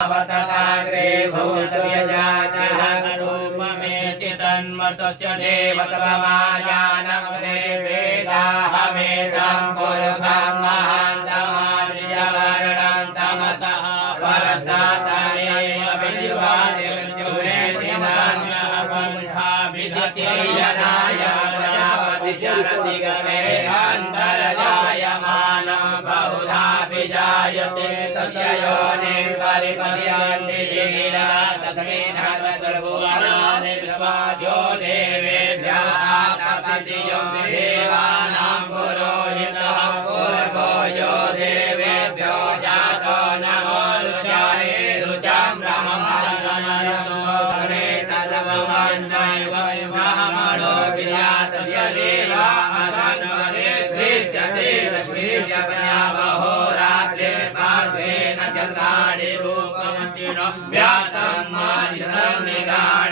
अवतताग्रे भूतव्यजातः रूपमेति तन्मर्तस्य देवतपमाजानमग्रे वेदाहमेतं पुरुषं महान्तमार्यवर्णं तमसः परस्तातायैव विद्युवादिर्जुवेति नान्यः शरति गणे अन्तर्जायमानं बहुधा विजायते तस्य योनिं परिपश्यन्ति गिरा तस्मिन् भगवद्भुवनानि विश्वाजो देवेभ्यः ततियो देवानां पुरोहितः पूर्वो यो देवेभ्यो जातो नमो रुचाय रुचां ब्रह्मणो धने तद्ब्रह्मण्यैव ब्राह्मणो विरातस्य देवा असन्वरे सृज्यते लक्ष्मीर्यज्ञावहोरात्रे पाशेन चन्द्राणि रूपमसिनो व्यातं मानितं निगाढ